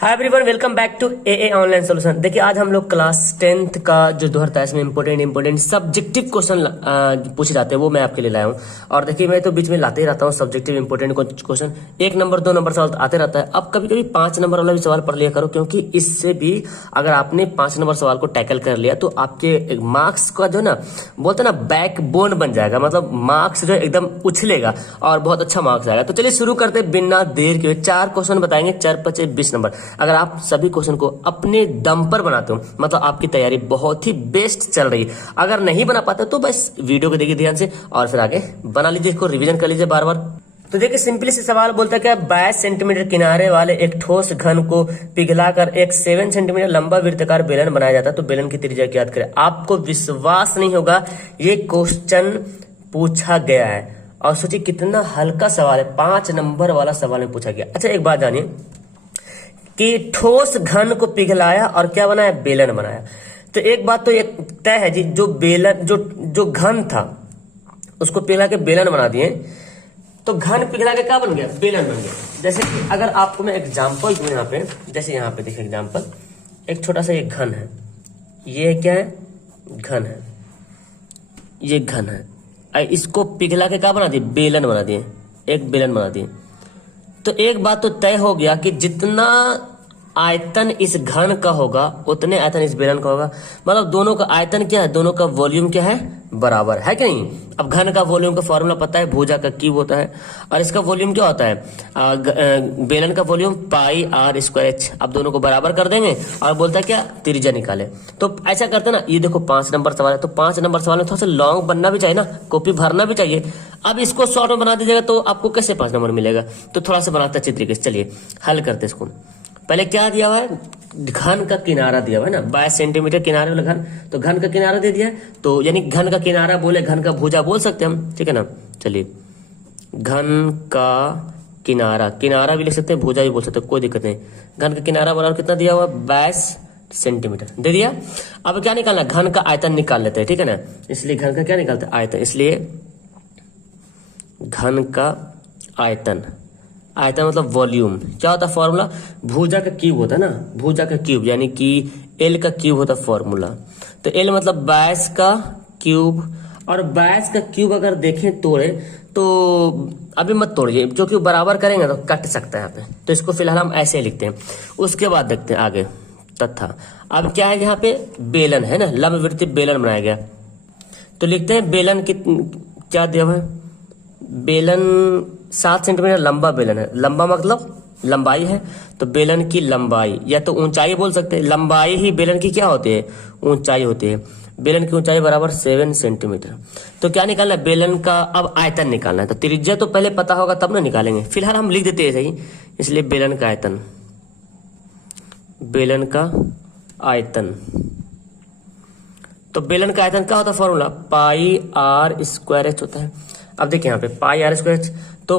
Hi everyone, welcome back to a online solution. देखिए आज हम लोग क्लास 10th का जो 2023 में इंपॉर्टेंट सब्जेक्टिव क्वेश्चन पूछे जाते हैं वो मैं आपके लिए लाया हूँ। और देखिए मैं तो बीच में लाते ही रहता हूँ subjective important question, 1 number 2 number सवाल आते रहता है। अब कभी कभी 5 नंबर वाला भी सवाल पढ़ लिया करो, क्योंकि इससे भी अगर आपने 5 नंबर सवाल को टैकल कर लिया तो आपके मार्क्स का जो ना बोलते ना बैक बोन बन जाएगा, मतलब मार्क्स जो एकदम उछलेगा और बहुत अच्छा मार्क्स आएगा। तो चलिए शुरू करते हैं बिना देर के। 4 क्वेश्चन बताएंगे, 4 × 5 = 20 नंबर। अगर आप सभी क्वेश्चन को अपने दम पर बनाते हो मतलब आपकी तैयारी बहुत ही बेस्ट चल रही है। अगर नहीं बना पाते तो बस वीडियो को देखिए ध्यान से और फिर आगे बना लीजिए, इसको रिवीजन कर लीजिए बार बार। तो देखिए सिंपली से सवाल बोलता है कि 22 सेंटीमीटर किनारे वाले एक ठोस घन को पिघलाकर एक 7 सेंटीमीटर लंबा वृत्ताकार बेलन बनाया जाता है, तो बेलन की त्रिज्या ज्ञात करें। आपको विश्वास नहीं होगा, ये क्वेश्चन पूछा गया है और सोचिए कितना हल्का सवाल है, 5 नंबर वाला सवाल में पूछा गया। अच्छा एक बात जानिए कि ठोस घन को पिघलाया और क्या बनाया, बेलन बनाया। तो एक बात तो ये तय है जी, जो बेलन जो घन था उसको पिघला के बेलन बना दिए, तो घन पिघला के क्या बन गया, बेलन बन गया। जैसे कि अगर आपको मैं एग्जांपल दूं यहाँ पे, जैसे यहाँ पे देखिए एग्जांपल, एक छोटा सा एक घन है, ये क्या है, घन है, ये घन है, इसको पिघला के क्या बना दिए, बेलन बना दिए, एक बेलन बना दिए। तो एक बात तो तय हो गया कि जितना आयतन इस घन का होगा उतने आयतन इस बेलन का होगा, मतलब दोनों का आयतन क्या है, दोनों का वॉल्यूम क्या है, बराबर है कि नहीं। अब घन का वॉल्यूम का फॉर्मूला पता है, भुजा का क्यूब होता है और इसका वॉल्यूम क्या होता है, बेलन का वॉल्यूम πr²h। अब दोनों को बराबर कर देंगे और बोलता है क्या, त्रिज्या निकाले। तो ऐसा करते ना, ये देखो 5 नंबर सवाल है, तो 5 नंबर सवाल में थोड़ा सा लॉन्ग बनना भी चाहिए ना, कॉपी भरना भी चाहिए। अब इसको शॉर्ट में बना दीजिएगा तो आपको कैसे 5 नंबर मिलेगा, तो थोड़ा सा बनाते अच्छी तरीके से। चलिए हल करते इसको। पहले क्या दिया हुआ है, घन का किनारा दिया हुआ है ना, 22 सेंटीमीटर किनारे वाला घन, तो घन का किनारा दे दिया है, तो यानी घन का किनारा बोले घन का भुजा बोल सकते हैं हम, ठीक है ना। चलिए घन का किनारा, किनारा भी लिख सकते हैं, भुजा भी बोल सकते हैं, कोई दिक्कत नहीं। घन का किनारा बराबर कितना दिया हुआ, 22 सेंटीमीटर दे दिया। अब क्या निकालना, घन का आयतन निकाल लेते हैं, ठीक है ना। इसलिए घन का क्या निकालते हैं, आयतन। इसलिए घन का आयतन, आयतन मतलब वॉल्यूम, क्या होता है फॉर्मूला, भुजा का क्यूब होता है ना, भुजा का क्यूब यानी कि एल का क्यूब होता है फॉर्मूला। तो एल मतलब 22 का क्यूब, और 22 का क्यूब अगर देखें तोड़े तो अभी मत तोड़िए, जो कि बराबर करेंगे तो कट सकता है यहाँ पे, तो इसको फिलहाल हम ऐसे ही लिखते हैं। उसके बाद देखते हैं आगे तथा। अब क्या है यहाँ पे, बेलन है ना, लंबवृत्तीय बेलन बनाया गया, तो लिखते हैं बेलन की क्या दिया हुआ है, बेलन 7 सेंटीमीटर लंबा बेलन है, लंबा मतलब लंबाई है, तो बेलन की लंबाई या तो ऊंचाई बोल सकते हैं, लंबाई ही बेलन की क्या होती है, ऊंचाई होती है। बेलन की ऊंचाई बराबर 7 सेंटीमीटर। तो क्या निकालना है, बेलन का अब आयतन निकालना है, तो त्रिज्या तो पहले पता होगा तब ना निकालेंगे, फिलहाल हम लिख देते हैं सही। इसलिए बेलन का आयतन, बेलन का आयतन, तो बेलन का आयतन क्या होता है फॉर्मूला, πr² होता है। अब देखिए यहाँ पे πr², तो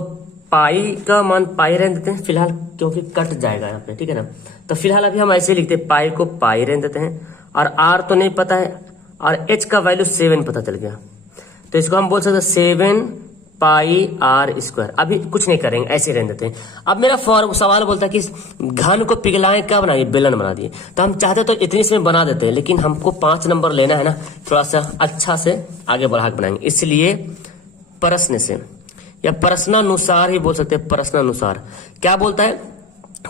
पाई का मान पाई रहने देते हैं फिलहाल, क्योंकि कट जाएगा यहाँ पे, ठीक है ना। तो फिलहाल अभी हम ऐसे लिखते हैं, पाई को पाई रहने देते हैं, और आर तो नहीं पता है और एच का वैल्यू 7 पता चल गया, तो इसको हम बोल सकते हैं 7 πr²। अभी कुछ नहीं करेंगे, ऐसे रहने देते हैं। अब मेरा सवाल बोलता है कि घन को पिघलाएं, क्या बनाइए, बेलन बना दिए। तो हम चाहते तो इतनी इसमें बना देते हैं, लेकिन हमको 5 नंबर लेना है ना, थोड़ा सा अच्छा से आगे बढ़ा के बनाएंगे, इसलिए प्रश्न से या प्रश्नानुसार ही बोल सकते हैं। प्रश्नानुसार क्या बोलता है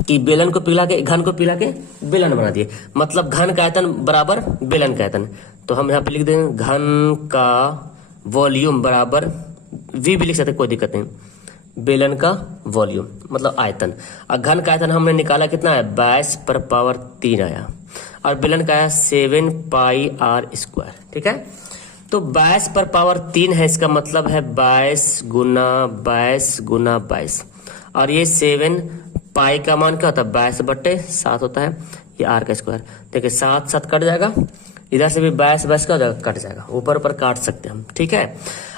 कि बेलन को पिघला के, घन को पिघला के बेलन बना दिए, मतलब घन का आयतन बराबर बेलन का आयतन। तो हम यहाँ पे लिख देंगे घन का वॉल्यूम बराबर, वी भी लिख सकते, कोई दिक्कत नहीं, बेलन का वॉल्यूम मतलब आयतन। और घन का आयतन हमने निकाला कितना है, 22/3 आया, और बेलन का आया 7 πr², ठीक है। तो 22/3 है, इसका मतलब है 22 × 22, और ये 7 पाई का मान क्या होता है, 22/7 होता है, ये r का स्क्वायर। देखिए 7 7 कट जाएगा, इधर से भी 22 22 का कट जाएगा, ऊपर ऊपर काट सकते हैं हम, ठीक है।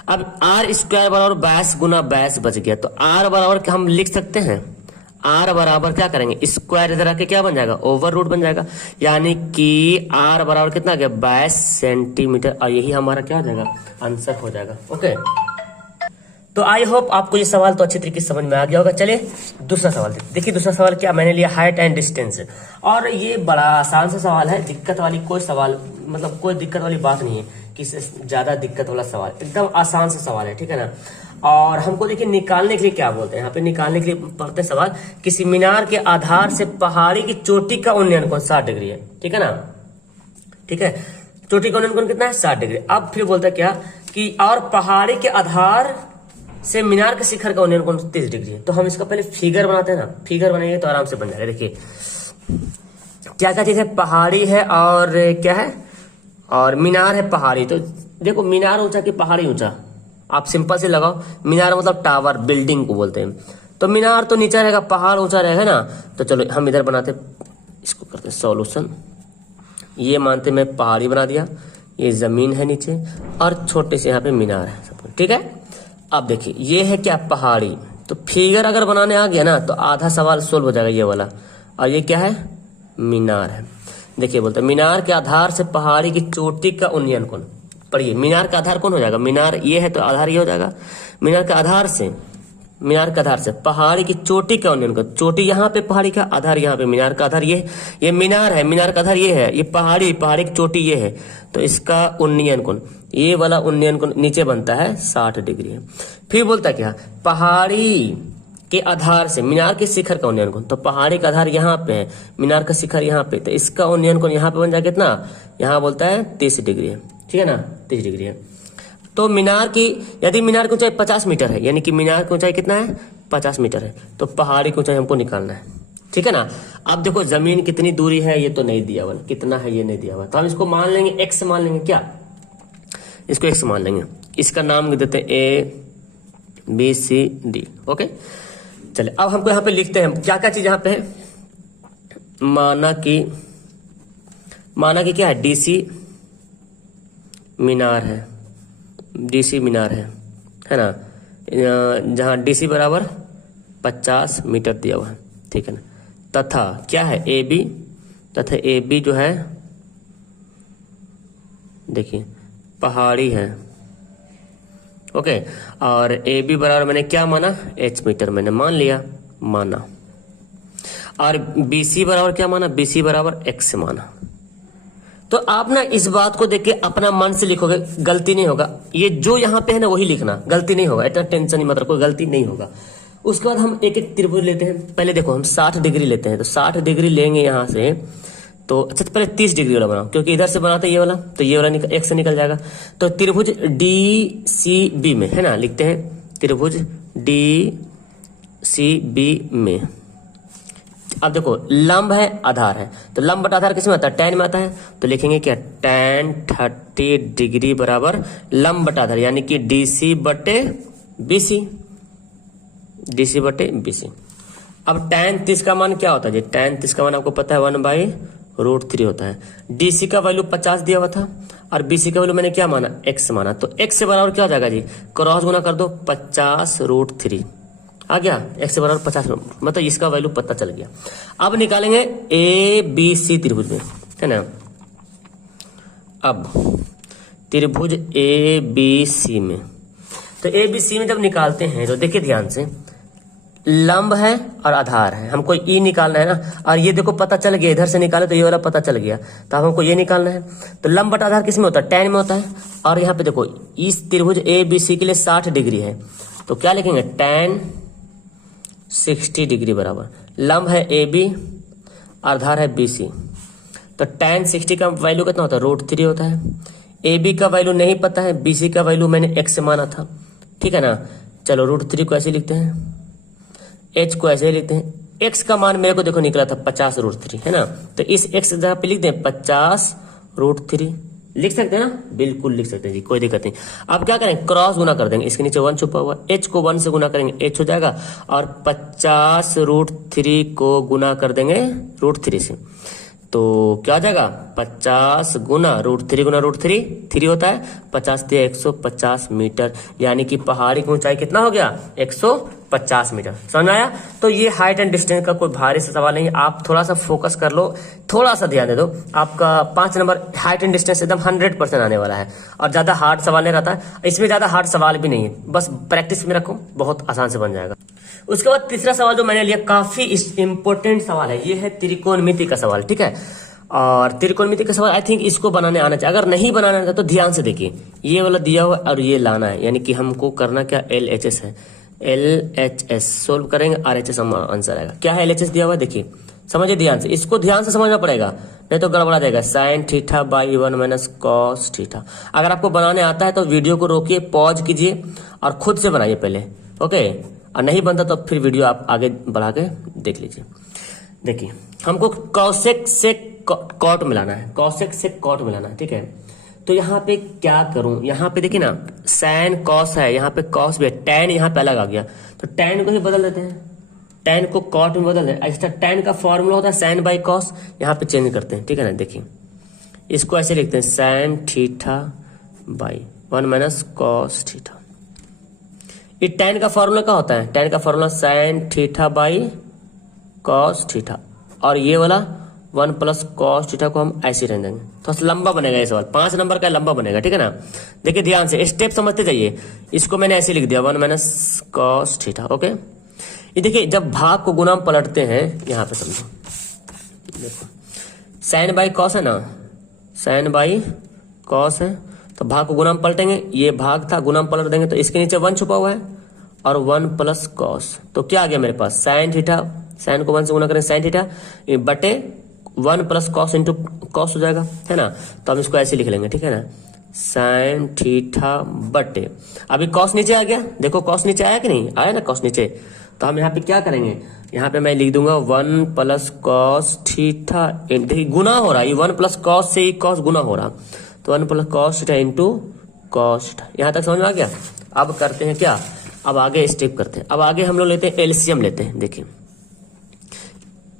अब r² बराबर 22 × 22 बच गया, तो r बराबर हम लिख सकते हैं, r बराबर क्या करेंगे, स्क्वायर इधर आके क्या बन जाएगा, ओवर रूट बन जाएगा, यानी कि r बराबर कितना आ गया, 22 सेंटीमीटर, और यही हमारा क्या हो जाएगा, आंसर हो जाएगा। ओके, तो आई होप आपको ये सवाल तो अच्छी तरीके से समझ में आ गया होगा। चलिए दूसरा सवाल देखिए। दूसरा सवाल क्या मैंने लिया, हाइट एंड डिस्टेंस, और ये बड़ा आसान सा सवाल है, दिक्कत वाली कोई सवाल मतलब कोई दिक्कत वाली बात नहीं है, किसी ज्यादा दिक्कत वाला सवाल, एकदम आसान सा सवाल है, ठीक है ना। और हमको देखिए निकालने के लिए क्या बोलते हैं, यहाँ पे निकालने के लिए पढ़ते हैं सवाल, किसी मीनार के आधार से पहाड़ी की चोटी का उन्नयन कोण 60 डिग्री है, ठीक है ना, ठीक है। चोटी का उन्नयन कोण कितना है, 60 डिग्री। अब फिर बोलता है क्या कि और पहाड़ी के आधार से मीनार के शिखर का उन्नयन कोण 30 डिग्री है। तो हम इसका पहले फिगर बनाते हैं ना, फिगर बनाएंगे तो आराम से बन जाएगा। देखिए क्या क्या चीज है, पहाड़ी है और क्या है, और मीनार है पहाड़ी। तो देखो मीनार ऊंचा कि पहाड़ी ऊंचा, आप सिंपल से लगाओ, मीनार मतलब टावर, बिल्डिंग को बोलते हैं। तो मीनार तो नीचा रहेगा, पहाड़ ऊंचा रहेगा ना। तो चलो हम इधर बनाते, इसको करते सॉल्यूशन। ये मानते मैं पहाड़ी बना दिया, ये जमीन है नीचे और छोटे से यहाँ पे मीनार है सब, ठीक है। अब देखिए ये है क्या, पहाड़ी। तो फिगर अगर बनाने आ गया ना तो आधा सवाल सोल्व हो जाएगा ये वाला। और ये क्या है, मीनार है। देखिए बोलते हैं मीनार के आधार से पहाड़ी की चोटी का उन्नयन कोण। पढ़िए, मीनार का आधार कौन हो जाएगा, मीनार ये है तो आधार ये हो जाएगा। मीनार के आधार से पहाड़ी की चोटी का उन्नयन कोण। चोटी यहाँ पे पहाड़ी का, आधार यहाँ पे, मीनार का आधार ये मीनार है, मीनार का आधार ये है, ये पहाड़ी की चोटी ये है। तो इसका उन्नयन कोण, ये वाला उन्नयन कोण नीचे बनता है 60 डिग्री है। फिर बोलता क्या, पहाड़ी के आधार से मीनार के शिखर का उन्नयन कोण। तो पहाड़ी का आधार यहाँ पे है, मीनार का शिखर यहाँ पे, तो इसका उन्नयन कोण यहाँ पे बन जाएगा कितना, यहाँ बोलता है 30 डिग्री है, ठीक है ना, 30 डिग्री है। तो मीनार की, यदि मीनार की ऊंचाई 50 मीटर है, यानी कि मीनार की ऊंचाई कितना है, 50 मीटर है, तो पहाड़ी की ऊंचाई हमको निकालना है, ठीक है ना। अब देखो जमीन कितनी दूरी है ये तो नहीं दिया हुआ, कितना है ये नहीं दिया हुआ, तो हम इसको मान लेंगे एक्स मान लेंगे, क्या इसको एक्स मान लेंगे। इसका नाम देते हैं ABCD, ओके। चलिए अब हमको यहाँ पे लिखते हैं क्या क्या चीज यहाँ पे है। माना कि क्या है, DC मीनार है, DC मीनार है ना, जहाँ DC बराबर 50 मीटर दिया हुआ है, ठीक है ना। तथा क्या है, AB, तथा AB जो है देखिए पहाड़ी है, ओके। और AB बराबर मैंने क्या माना, H मीटर मैंने मान लिया, माना। और BC बराबर क्या माना, BC बराबर X माना। तो आप ना इस बात को देख के अपना मन से लिखोगे, गलती नहीं होगा। ये जो यहाँ पे है ना वही लिखना, गलती नहीं होगा, इतना टेंशन ही मत रखो, गलती नहीं होगा। उसके बाद हम एक एक त्रिभुज लेते हैं। पहले देखो हम 60 डिग्री लेते हैं, तो 60 डिग्री लेंगे यहाँ से। तो अच्छा पहले 30 डिग्री वाला बनाओ, क्योंकि इधर से बनाते ये वाला, तो ये वाला एक से निकल जाएगा। तो त्रिभुज DCB में है ना, लिखते हैं त्रिभुज DCB में। अब देखो लंब है आधार है, तो लंब बटा आधार किसमें आता है, tan में आता है। तो लिखेंगे क्या, tan 30 डिग्री बराबर लंब बटा आधार, यानी कि DC बटे BC। अब tan 30 का मान क्या होता है जी, tan 30 का मान आपको पता है 1/√3 होता है। DC का वैल्यू 50 दिया हुआ था और BC का वैल्यू मैंने क्या माना, X माना। तो X से बराबर क्या हो जाएगा जी, क्रॉस गुना कर दो, 50√3 आ गया, X बराबर 50, मतलब इसका वैल्यू पता चल गया। अब निकालेंगे ABC त्रिभुज में, है ना। अब त्रिभुज ABC में, तो ABC में जब निकालते हैं तो देखिए ध्यान से, लंब है और आधार है, हमको E निकालना है ना। और ये देखो पता चल गया, इधर से निकाले तो ये वाला पता चल गया, तो अब हमको ये निकालना है। तो लंब बटा आधार किस में होता है, tan में होता है। और यहाँ पे देखो इस त्रिभुज ABC के लिए 60 डिग्री है, तो क्या लिखेंगे, tan 60 डिग्री बराबर लंब है AB, आधार है BC। तो tan 60 का वैल्यू कितना होता है, √3 होता है। AB का वैल्यू नहीं पता है, BC का वैल्यू मैंने X से माना था, ठीक है ना। चलो √3 को ऐसे लिखते हैं, H को ऐसे लिखते हैं। X का मान मेरे को देखो निकला था 50√3, है ना। तो इस X जगह पे लिख दें 50√3, लिख सकते हैं ना, बिल्कुल लिख सकते हैं जी, कोई दिक्कत नहीं। अब क्या करेंगे, क्रॉस गुना कर देंगे, इसके नीचे 1 छुपा हुआ, H को 1 से गुना करेंगे, H हो जाएगा। और 50√3 को गुना कर देंगे √3 से, तो क्या हो जाएगा, 50 गुना √3 गुना √3, 3 होता है, 50 दिया 150 मीटर, यानी कि पहाड़ी की ऊंचाई कितना हो गया, 150 50 मीटर। समझ में आया? तो ये हाइट एंड डिस्टेंस का कोई भारी सा सवाल नहीं है, आप थोड़ा सा फोकस कर लो, थोड़ा सा ध्यान दे दो, आपका 5 नंबर हाइट एंड डिस्टेंस एकदम 100% आने वाला है। और ज्यादा हार्ड सवाल नहीं रहता है, इसमें ज्यादा हार्ड सवाल भी नहीं है, बस प्रैक्टिस में रखो, बहुत आसान से बन जाएगा। उसके बाद तीसरा सवाल जो मैंने लिया, काफी इंपॉर्टेंट सवाल है, ये है त्रिकोणमिति का सवाल। ठीक है, और त्रिकोणमिति का सवाल आई थिंक इसको बनाने आना चाहिए। अगर नहीं बनाना आता तो ध्यान से देखिए, ये वाला दिया हुआ और ये लाना है, यानी कि हमको करना क्या, LHS है, LHS सोल्व करेंगे, RHS हम आंसर आएगा। क्या है LHS दिया हुआ है, देखिए समझिए ध्यान से, इसको ध्यान से समझना पड़ेगा, नहीं तो गड़बड़ा जाएगा। Sine theta by 1 minus cos theta. अगर आपको बनाने आता है तो वीडियो को रोकिए, पॉज कीजिए और खुद से बनाइए पहले, ओके। और नहीं बनता तो फिर वीडियो आप आगे बढ़ा के देख लीजिए। देखिए हमको कॉसेक से कॉट मिलाना है, कॉसेक से कॉट मिलाना है। ठीक है, तो यहाँ पे क्या करूं, यहाँ पे देखिए ना सैन कॉस है, यहाँ पे कॉस भी है, टैन यहाँ पे अलग आ गया, तो टैन को ही बदल देते हैं, टैन को कॉट में बदल दें। ऐसा टैन का फॉर्मूला होता है सैन बाई कॉस, यहाँ पे चेंज करते हैं। ठीक है ना, देखिए इसको ऐसे लिखते हैं, sine theta by 1 minus cos theta. ये टैन का फॉर्मूला क्या होता है, टैन का formula sine theta by cos theta, और ये वाला 1 प्लस कॉस थीटा को हम ऐसे रहने देंगे। थोड़ा सा लंबा बनेगा ये सवाल, 5 नंबर का लंबा बनेगा। ठीक है ना, देखिए ध्यान से स्टेप समझते जाइए। इसको मैंने ऐसे लिख दिया 1 माइनस कॉस थीटा, ओके। ये देखिए जब भाग को गुना में पलटते हैं, यहाँ पे समझो, देखो साइन बाई कॉस है ना, साइन बाई कॉस है, तो भाग को गुना में पलटेंगे, ये भाग था, गुना में पलट देंगे तो इसके नीचे 1 छुपा हुआ है और 1 प्लस कॉस, तो क्या आ गया मेरे पास, साइन थीटा, साइन को 1 से गुना करें साइन थीटा बटे 1 प्लस कॉस इंटू कॉस हो जाएगा, है ना। तो हम इसको ऐसे लिख लेंगे, ठीक है ना, साइन थीटा बटे, अभी कॉस नीचे आ गया, देखो कॉस नीचे आया कि नहीं आया ना, कॉस नीचे, तो हम यहाँ पे क्या करेंगे, यहाँ पे मैं लिख दूंगा 1 प्लस कॉस थीटा, गुना हो रहा है, 1 प्लस कॉस से ही कॉस गुना हो रहा, तो 1 plus cos theta into cos theta. यहाँ तक समझ में आ गया। अब करते हैं क्या, अब आगे स्टेप करते हैं, अब आगे हम लोग लेते हैं एलसीएम लेते हैं। देखिए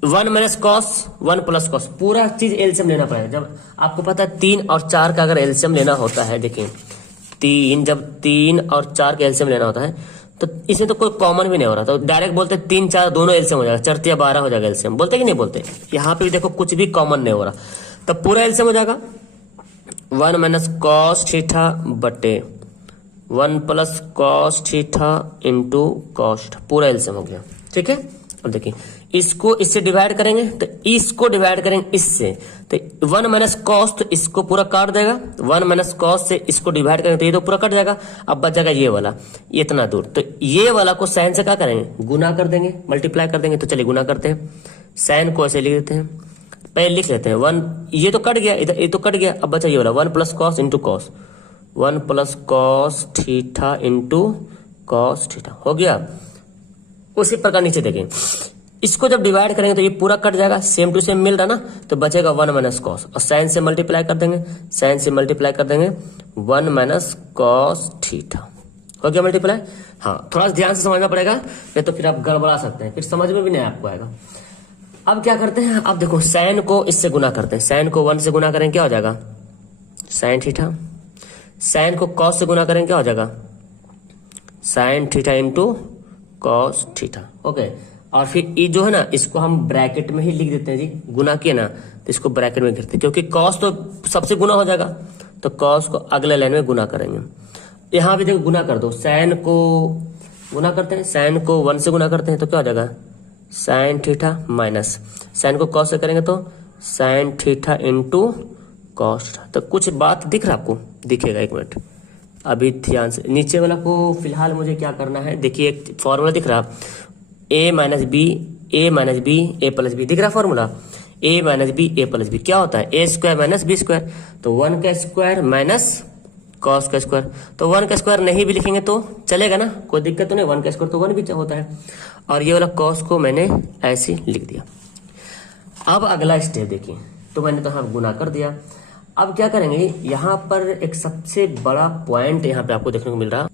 1 माइनस कॉस 1 प्लस कॉस, पूरा चीज एलसीएम लेना पड़ेगा। जब आपको पता है 3 और 4 का अगर एलसीएम लेना होता है, देखिए 3, जब 3 और 4 का एलसीएम लेना होता है तो इसमें तो कोई कॉमन भी नहीं हो रहा, तो डायरेक्ट बोलते 3 4 दोनों एलसीएम हो जाएगा, 4 या 12 हो जाएगा एलसीएम, बोलते कि नहीं बोलते। यहाँ पे भी देखो कुछ भी कॉमन नहीं हो रहा, तो पूरा एलसीएम हो जाएगा 1 माइनस कॉस थीटा बटे 1 plus cos theta into cos theta, पूरा एलसीएम हो गया। ठीक है, अब देखिए इसको इससे डिवाइड करेंगे तो इसको डिवाइड करेंगे इससे, तो 1 माइनस कॉस तो इसको पूरा काट देगा, 1 माइनस कॉस से इसको डिवाइड करेंगे तो ये तो पूरा कट जाएगा। अब बच जाएगा ये वाला, इतना दूर, तो ये वाला को साइन से क्या करेंगे, गुना कर देंगे, मल्टीप्लाई कर देंगे। तो चलिए गुना करते हैं, साइन को ऐसे लिख देते हैं, पहले लिख लेते हैं 1, ये तो कट गया, इधर ये तो कट गया, अब बचा ये वाला 1 plus cos into cos, 1 plus cos theta into cos theta हो गया। उसी प्रकार नीचे देखें, इसको जब डिवाइड करेंगे तो ये पूरा कट जाएगा, सेम टू सेम मिल रहा ना, तो बचेगा 1 माइनस कॉस, और साइन से मल्टीप्लाई कर देंगे, साइन से मल्टीप्लाई कर देंगे 1 माइनस कॉस थीटा हो गया मल्टीप्लाई। हाँ, थोड़ा सा ध्यान से समझना पड़ेगा, नहीं तो फिर आप गड़बड़ा सकते हैं, फिर समझ में भी नहीं आपको आएगा। अब क्या करते हैं, अब देखो साइन को इससे गुना करते हैं, साइन को 1 से गुना करेंगे क्या हो जाएगा, साइन थीटा, साइन को कॉस से गुना करेंगे क्या हो जाएगा, sine theta into cos theta, okay. और फिर ये जो है ना, इसको हम ब्रैकेट में ही लिख देते हैं जी, गुना किया ना तो इसको ब्रैकेट में करते हैं, क्योंकि कॉस तो सबसे गुना हो जाएगा, तो कॉस को अगले लाइन में गुना करेंगे। यहाँ भी देखो गुना कर दो, साइन को गुना करते हैं, साइन को 1 से गुना करते हैं तो क्या हो जाएगा, साइन थीटा माइनस, साइन को कॉस से करेंगे तो साइन थीटा इंटू कॉस। तो कुछ बात दिख रहा आपको, दिखेगा, एक मिनट अभी ध्यान से, नीचे वाला को फिलहाल मुझे क्या करना है, देखिए एक फॉर्मूला दिख रहा, a minus b, a minus b, a plus b, दिख रहा formula, a minus b, a plus b, क्या होता है a square minus b square, तो 1 का स्क्वायर माइनस कॉस का स्क्वायर, तो 1 का स्क्वायर नहीं भी लिखेंगे तो चलेगा ना, कोई दिक्कत तो नहीं, 1 का स्क्वायर तो 1 भी होता है। और ये वाला कॉस को मैंने ऐसे लिख दिया। अब अगला स्टेप देखिए, तो मैंने तो यहाँ गुना कर दिया। अब क्या करेंगे, यहाँ पर एक सबसे बड़ा पॉइंट यहाँ पे आपको देखने को मिल रहा,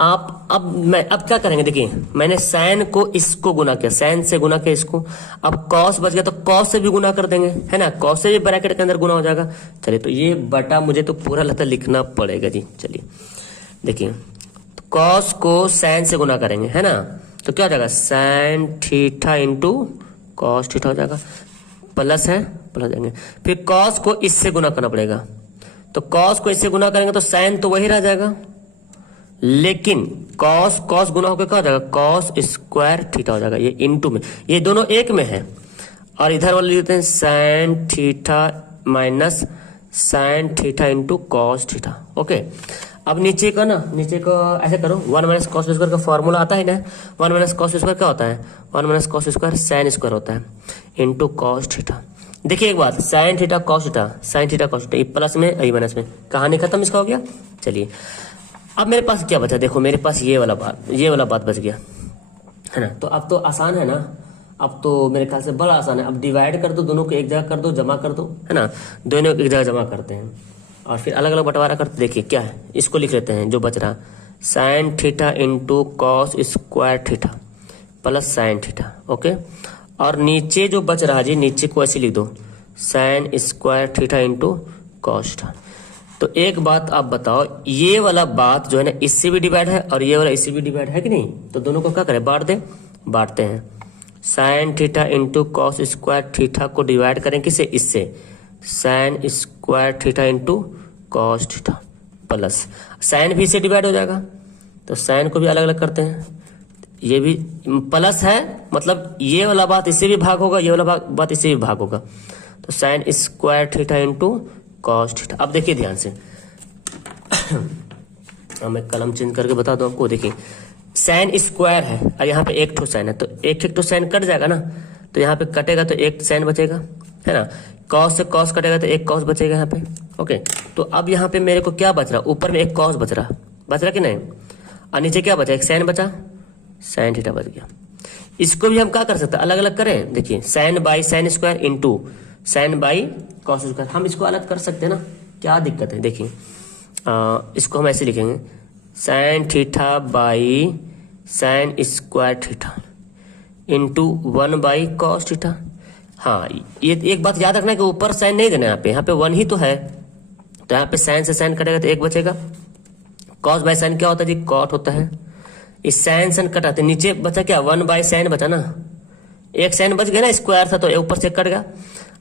आप अब क्या करेंगे, देखिए मैंने साइन को इसको गुना किया, साइन से गुना किया इसको, अब कॉस बच गया तो कॉस से भी गुना कर देंगे, है ना, कॉस से भी ब्रैकेट के अंदर गुना हो जाएगा। चलिए तो ये बटा मुझे तो पूरा लगता लिखना पड़ेगा जी। चलिए देखिए, कॉस को साइन से गुना करेंगे, है ना, तो क्या हो जाएगा sine theta into cos theta हो जाएगा, प्लस है प्लस देंगे, फिर कॉस को इससे गुना करना पड़ेगा, तो कॉस को इससे गुना करेंगे तो साइन तो वही रह जाएगा, लेकिन कॉस कॉस गुना होकर क्या हो जाएगा कॉस स्क्वायर थीटा हो जाएगा, ये इंटू में, ये दोनों एक में है, और इधर वाले लिखते हैं sine theta minus sine theta into cos theta. Okay, अब नीचे का ना, नीचे को ऐसे करो, 1 माइनस कॉस स्क्वायर का फॉर्मूला आता है ना, 1 माइनस कॉस स्क्वायर क्या होता है, 1 minus cos square sine square होता है इंटू कॉस थीटा। देखिए एक बात, sine theta cos theta, sine theta cos theta, ये प्लस में ये माइनस में, कहानी खत्म इसका हो गया। चलिए अब मेरे पास क्या बचा, देखो मेरे पास ये वाला बात बच गया है ना, तो अब तो आसान है ना, अब तो मेरे ख्याल से बड़ा आसान है। अब डिवाइड कर दो, दोनों को एक जगह कर दो, जमा कर दो, है ना, दोनों को एक जगह जमा करते हैं और फिर अलग अलग बंटवारा करते। देखिए क्या है, इसको लिख लेते हैं जो बच रहा, sine theta into cos square theta plus sine theta. Okay, और नीचे जो बच रहा जी, नीचे को ऐसे लिख दो, sine square theta into cos theta. तो एक बात आप बताओ, ये वाला बात जो है ना इससे भी डिवाइड है और ये वाला इससे भी डिवाइड है कि नहीं, तो दोनों को क्या करें, बांट दें, बांटते हैं। Sine theta into cos square theta को डिवाइड करें किससे, इससे, sine square theta into cos theta plus sign भी इससे डिवाइड हो जाएगा, तो साइन को भी अलग अलग करते हैं, ये भी प्लस है, मतलब ये वाला बात इससे भी भाग होगा, ये वाला बात इससे भी भाग होगा, तो sine square theta into cos theta. अब देखिए ध्यान से, अब मैं कलम चेंज करके बता दूं आपको। देखिए साइन स्क्वायर है और यहाँ पे एक ठो साइन है, तो एक ठो साइन कट जाएगा ना, तो यहाँ पे कटेगा तो एक साइन बचेगा, है ना, कॉस से कॉस कटेगा तो एक कॉस बचेगा यहाँ पे। ओके, तो अब यहाँ पे मेरे को क्या बच रहा, ऊपर में एक कॉस बच रहा कि नहीं, और नीचे क्या बचा, एक साइन बचा, साइन थीटा बच गया। इसको भी हम क्या कर सकते हैं, अलग अलग करें। देखिए sine by sine square into sine by cos square, हम इसको अलग कर सकते हैं ना, क्या दिक्कत है। देखिए इसको हम ऐसे लिखेंगे, sine theta by sine square theta into 1 by cos theta. हाँ, ये एक बात याद रखना है कि ऊपर साइन नहीं देना, यहाँ पे 1 ही तो है, तो यहाँ पे साइन से साइन कटेगा तो एक बचेगा, कॉस बाई साइन क्या होता है जी, कॉट होता है, इस साइन साइन कटाते, नीचे बचा क्या, 1 बाई साइन बचा ना, एक साइन बच गया ना, स्क्वायर था तो ऊपर से कट गया,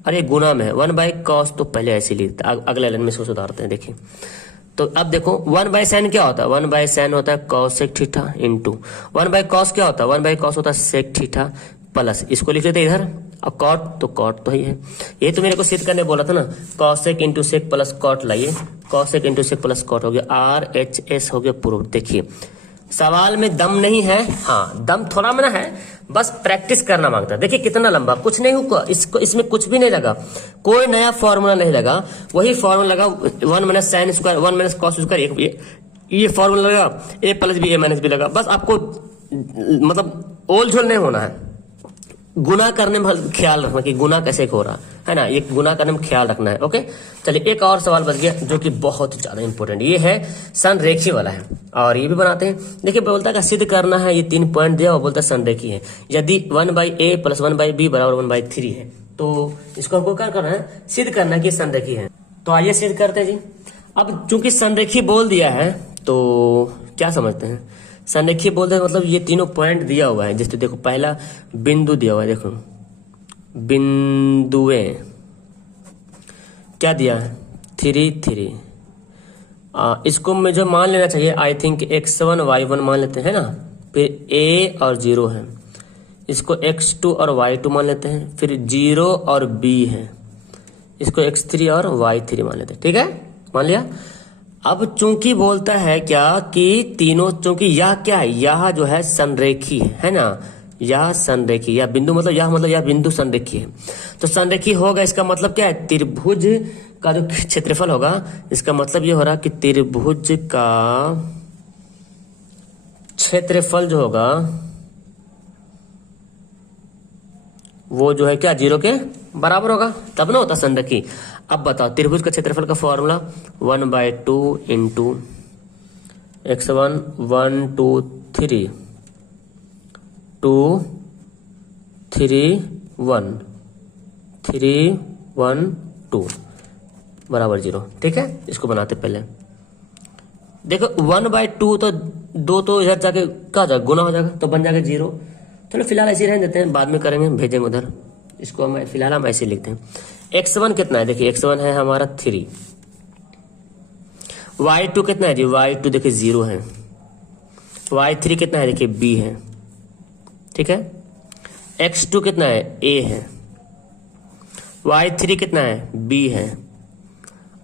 अरे गुना में है, 1 बाई कॉस तो पहले ऐसे लिखते, अगले लाइन में इसको सुधारते हैं। देखिए तो अब देखो 1 बाई साइन क्या होता है, 1 बाई साइन होता है cosec theta into 1 by cos क्या होता है, 1 बाई कॉस होता है सेक थीटा प्लस, इसको लिख लेते इधर, और कॉट तो ही है, ये तो मेरे को सिद्ध करने बोला था ना, cosec into sec plus cot लाइए, cosec into sec plus cot हो गया, RHS हो गया प्रूफ। देखिए सवाल में दम नहीं है, हाँ दम थोड़ा में है, बस प्रैक्टिस करना मांगता है। देखिए कितना लंबा, कुछ नहीं हुआ इसको, इसमें कुछ भी नहीं लगा, कोई नया फॉर्मूला नहीं लगा, वही फॉर्मूला लगा, 1 minus sine square 1 minus cos square, ये फॉर्मूला लगा, a plus b a minus b लगा, बस आपको मतलब ओल झोल नहीं होना है, गुना करने में ख्याल रखना कि गुना कैसे हो रहा है ना, ये गुना करने में ख्याल रखना है। ओके, चलिए एक और सवाल बच गया जो कि बहुत ज्यादा इंपॉर्टेंट, ये है संरेखी वाला है, और ये भी बनाते हैं। देखिए बोलता है कि सिद्ध करना है, ये 3 पॉइंट दिया, वो बोलता है संरेखी है, यदि 1 by a plus 1 by b बराबर 1 बाई 3 है, तो इसको हमको क्या करना है, सिद्ध करना है कि संरेखी है। तो आइए सिद्ध करते हैं जी। अब चूंकि संरेखी बोल दिया है तो क्या समझते हैं, संरेखी बोलते हैं मतलब ये तीनों पॉइंट दिया हुआ है, जैसे देखो पहला बिंदु दिया हुआ है, देखो बिंदुए क्या दिया है 3 3, इसको मुझे मान लेना चाहिए, आई थिंक x1 y1 मान लेते हैं ना, फिर a और 0 है, इसको x2 और y2 मान लेते हैं, फिर 0 और b है, इसको x3 और y3 मान लेते हैं, ठीक है, मान लिया। अब चूंकि बोलता है क्या कि तीनों, चूंकि यह क्या है, यह जो है संरेखी है ना, यह संरेखी, यह बिंदु मतलब यह बिंदु संरेखी है, तो संरेखी होगा, इसका मतलब क्या है, त्रिभुज का जो क्षेत्रफल होगा, इसका मतलब ये हो रहा कि त्रिभुज का क्षेत्रफल जो होगा वो जो है क्या 0 के बराबर होगा, तब ना होता संरेखी। अब बताओ त्रिभुज का क्षेत्रफल का फॉर्मूला 1/2 इंटू x1 1 2 3 2 3 1 3 1 2 बराबर 0, ठीक है। इसको बनाते पहले देखो 1/2 तो 2 तो इधर जाके क्या हो जाएगा, गुना हो जाएगा, तो बन जाएगा 0। चलो फिलहाल ऐसे ही रहने देते हैं, बाद में करेंगे, भेजेंगे उधर। इसको हम फिलहाल हम ऐसे लिखते हैं। x1 कितना है, देखिए x1 है हमारा 3, y2 कितना है जी, y2 देखिए 0 है, y3 कितना है देखिए b है, ठीक है। x2 कितना है, a है, y3 कितना है, b है,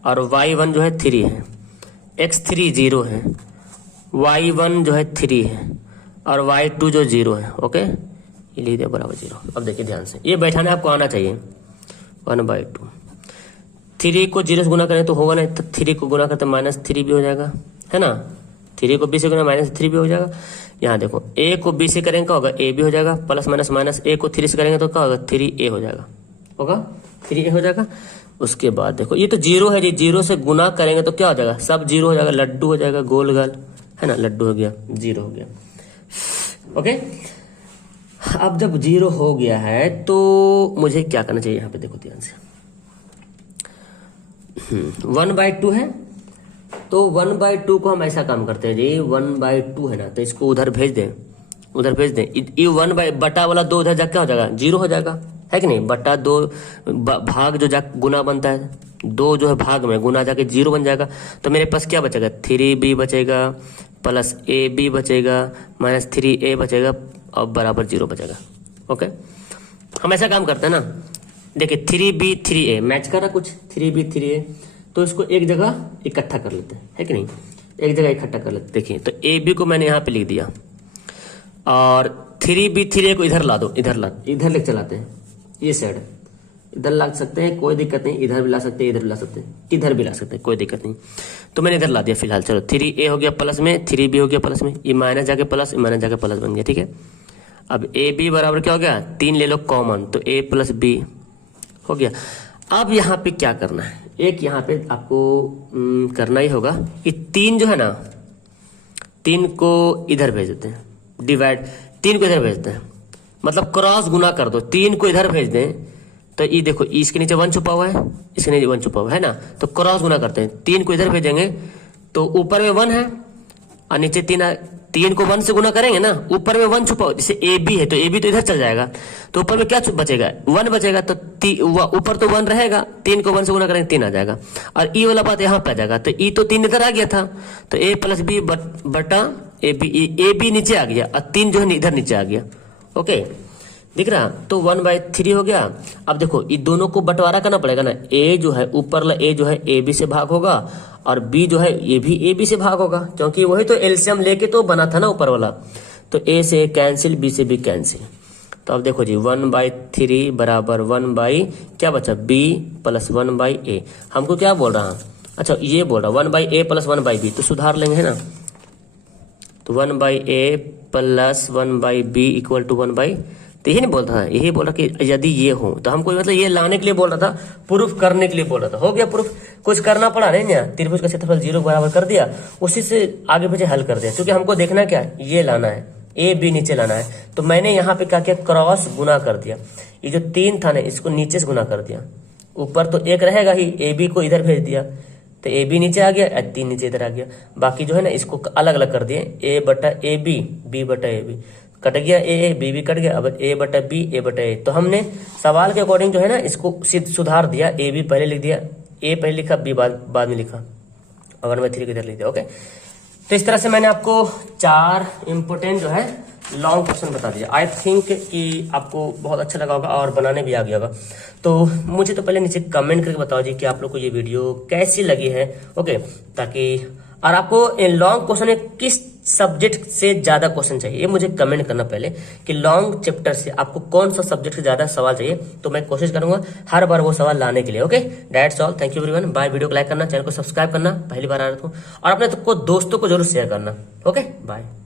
और y1 जो है 3 है, x3 0 है, y1 जो है 3 है, और y2 जो 0 है। ओके, ये लिख दिया बराबर 0। अब देखिए ध्यान से, ये बैठाना आपको आना चाहिए। 1/2 3 को 0 से गुना करें तो होगा नहीं, तो 3 को गुना करते -3 भी हो जाएगा, है ना। 3 को b से गुना -3 भी हो जाएगा। यहाँ देखो a को b से करेंगे क्या होगा, a भी हो जाएगा, प्लस माइनस माइनस a को 3 से करेंगे तो क्या होगा, 3a हो जाएगा, होगा 3a हो जाएगा। उसके बाद देखो ये तो 0 है जी, 0 से गुना करेंगे तो क्या हो जाएगा, सब 0 हो जाएगा, लड्डू हो जाएगा गोल गाल, है ना, लड्डू हो गया, 0 हो गया। ओके, अब जब 0 हो गया है तो मुझे क्या करना चाहिए, यहाँ पे देखो ध्यान से, 1/2 है, तो 1/2 को हम ऐसा काम करते हैं जी, 1/2 है ना, तो इसको उधर भेज दें, उधर भेज दें। ये 1 बटा वाला 2 उधर जाके क्या हो जाएगा, 0 हो जाएगा, है कि नहीं। बटा 2 भाग जो जा गुना बनता है, 2 जो है भाग में, गुना जाके 0 बन जाएगा। तो मेरे पास क्या बचेगा, 3b बचेगा, प्लस ab बचेगा, -3a बचेगा, और बराबर 0 बचेगा। ओके, हम ऐसा काम करते हैं ना, देखिए 3b 3a मैच कर रहा कुछ, 3b 3a, तो इसको एक जगह इकट्ठा कर लेते हैं, है कि नहीं, एक जगह इकट्ठा कर लेते। देखिए तो ab को मैंने यहाँ पे लिख दिया, और 3b 3a को इधर ला दो, इधर ले चलाते हैं, ये साइड इधर ला सकते हैं, कोई दिक्कत नहीं, इधर भी ला सकते हैं, इधर भी ला सकते हैं, इधर भी ला सकते हैं, कोई दिक्कत नहीं। तो मैंने इधर ला दिया फिलहाल। चलो 3a हो गया प्लस में, 3b हो गया प्लस में, ये माइनस जाके प्लस, माइनस जाके प्लस बन गया, ठीक है। अब ab बराबर क्या हो गया, 3 ले लो कॉमन, तो a प्लस b हो गया। अब यहाँ पे क्या करना है, एक यहाँ पे आपको करना ही होगा, ये 3 जो है ना, 3 को इधर भेज देते हैं, डिवाइड 3 को इधर भेजते हैं, मतलब क्रॉस गुना कर दो, 3 को इधर भेज दें तो ये देखो इसके नीचे 1 छुपा हुआ है, इसके नीचे 1 छुपा हुआ है ना, तो क्रॉस गुना करते हैं, 3 को इधर भेजेंगे तो ऊपर में 1 है और नीचे 3 को 1 से गुना करेंगे ना, ऊपर में 1 छुपा, जैसे ए बी है तो ए बी तो इधर चल जाएगा, तो ऊपर में क्या बचेगा, 1 बचेगा, तो ऊपर तो 1 रहेगा, 3 को 1 से गुना करेंगे 3 आ जाएगा, और ई वाला बात यहाँ पे आ जाएगा, तो ई तो 3 इधर आ गया था, तो a प्लस बी बटा ए बी नीचे आ गया, और 3 जो है इधर नीचे आ गया। ओके, दिख रहा, तो 1/3 हो गया। अब देखो ये दोनों को बंटवारा करना पड़ेगा ना, a जो है ऊपर वाला a जो है ए बी से भाग होगा, और b जो है ये भी ए बी से भाग होगा, क्योंकि वही तो एलसीएम लेके तो बना था ना ऊपर वाला, तो a से कैंसिल, b से b कैंसिल। तो अब देखो जी 1/3 बराबर 1 क्या बचा, b प्लस 1/a। हमको क्या बोल रहा है, अच्छा ये बोल रहा 1/a प्लस 1/b, तो सुधार लेंगे, है ना, तो 1/a plus 1/b equal to 1/, तो यही नहीं बोल रहा था, यही बोल रहा कि यदि ये हो, तो हमको मतलब ये लाने के लिए बोल रहा था, प्रूफ करने के लिए बोल रहा था। हो गया प्रूफ, कुछ करना पड़ा नहीं ना, त्रिभुज का क्षेत्रफल 0 बराबर कर दिया, उसी से आगे पीछे हल कर दिया, क्योंकि हमको देखना क्या, ये लाना है, ए बी नीचे लाना है। तो मैंने यहाँ पे क्या किया, क्रॉस गुना कर दिया, ये जो 3 था ना इसको नीचे से गुना कर दिया, ऊपर तो 1 रहेगा ही, ए बी को इधर भेज दिया, तो ए बी नीचे आ गया, 3 नीचे इधर आ गया, बाकी जो है ना इसको अलग अलग कर दिए, ए बटा ए बी, बी बटा ए बी, कट गया ए बी भी कट गया, अब ए बटा बी, ए बटा ए। तो हमने सवाल के अकॉर्डिंग जो है ना इसको सुधार दिया, ए बी पहले लिख दिया, ए पहले लिखा, बी बाद में लिखा, और 1/3 इधर लिख दिया। ओके, तो इस तरह से मैंने आपको 4 इंपोर्टेंट जो है लॉन्ग क्वेश्चन बता दिया। आई थिंक कि आपको बहुत अच्छा लगा होगा और बनाने भी आ गया होगा। तो मुझे तो पहले नीचे कमेंट करके बताओ जी कि आप लोग को ये वीडियो कैसी लगी है। ओके, ताकि और आपको लॉन्ग क्वेश्चन में किस सब्जेक्ट से ज्यादा क्वेश्चन चाहिए, ये मुझे कमेंट करना पहले कि लॉन्ग चैप्टर से आपको कौन सा सब्जेक्ट से ज्यादा सवाल चाहिए, तो मैं कोशिश करूंगा हर बार वो सवाल लाने के लिए। Okay, that's all, thank you everyone, bye. Video को लाइक करना, चैनल को सब्सक्राइब करना, पहली बार आ रहा हूं, और अपने को दोस्तों को जरूर शेयर करना। Okay, bye.